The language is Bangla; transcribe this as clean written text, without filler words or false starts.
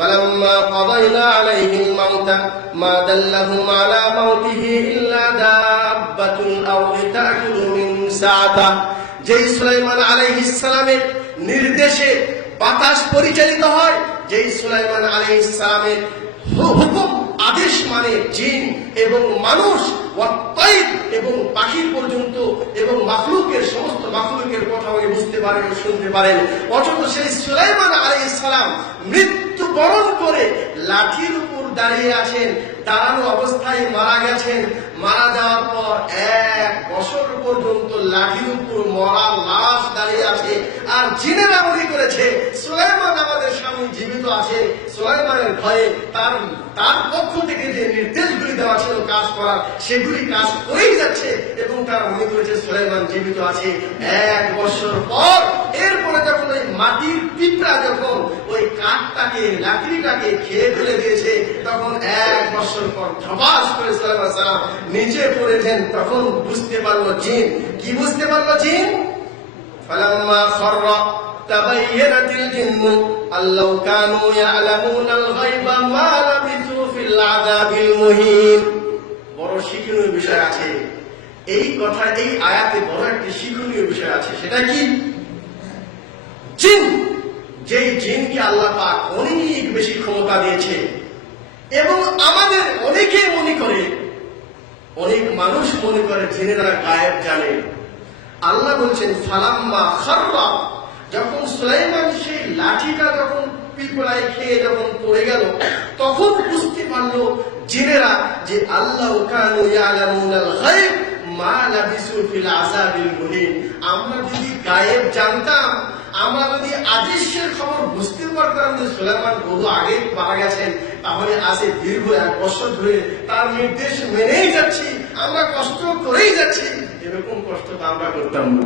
فلما قضينا عليه الموت ما دلهم على موته إلا دابة الأرض تأكل من ساعته। যেই সুলাইমান আলাইহিস সালামের নির্দেশে বাতাস পরিচালিত হয়, যেই সুলাইমান আলাইহিস সালামের হুকুম আদেশ মানে জিন এবং মানুষ ওয়াত-তাইর এবং পাখি পর্যন্ত এবং মাখলুকের সমস্ত মাখলুকের কথা উনি বুঝতে পারেন ও শুনতে পারেন। অথচ সেই সুলাইমান আলাইহিস সালাম মৃত্যুবরণ করে লাঠির উপর দাঁড়িয়ে আছেন, দাঁড়ানো অবস্থায় মারা গেছেন। মারা যাওয়ার পর 1 বছর পর্যন্ত লাঠির উপর মরা লাশ দাঁড়িয়ে আছে। আর জিনেরা মনে করেছে সুলাইমান আমাদের সামনে জীবিত আছে, সুলাইমানের ভয়ে তার পক্ষ থেকে যে নির্দেশগুলি দেওয়া ছিল কাজ করার, সেগুলি কাজ করেই যাচ্ছে এবং তারা মনে করেছে সুলাইমান জীবিত আছে। 1 বছর পর এরপরে যখন ওই মাটির পিঁপড়া যখন ওই কাঠটাকে লাকড়িটাকে খেয়ে ফেলে দিয়েছে, তখন 1 বছর পর ধপাস করে সুলাইমান সালাম নিচে পড়েছেন। তখন বুঝতে পারলো জিন। কি বুঝতে পারলো জিন? ফালাম্মা খাররা তাবায়্যানাতিল জিন্নু আল্লাউ কানু ইয়ালামুনাল গায়বা মা লাবিথু ফিল আযাবিল মুহিন। বড় শিক্ষণীয় বিষয় আছে এই কথা, এই আয়াতে বড় একটি শিক্ষণীয় বিষয় আছে। সেটা কি? জিন, যেই জিনকে আল্লাহ পাক অনেক বেশি ক্ষমতা দিয়েছে এবং আমাদের অনেকে মনে করে, অনেক মানুষ মনে করে জিনেরা গায়েব জানে। আল্লাহ বলছেন ফালাম্মা খাররা, যখন সুলাইমান সেই লাঠিটা যখন পিঁপড়ায় খেয়ে যখন পড়ে গেল, তখন বুঝতে পারলো জিনেরা যে আল্লাহ কানু ইয়ালামুনাল গায়ব মা লাবিসু ফিল আযাবিল মুহিন। আমরা যদি গায়েব জানতাম, আমরা যদি আদেশের খবর বুঝতে পারতাম যে সুলাইমান বহু আগে মারা গেছেন, তাহলে আজ দীর্ঘ 1 বছর ধরে তার নির্দেশ মেনেই যাচ্ছি, আমরা কষ্ট করেই যাচ্ছি, এরকম কষ্ট তো আমরা করতাম না।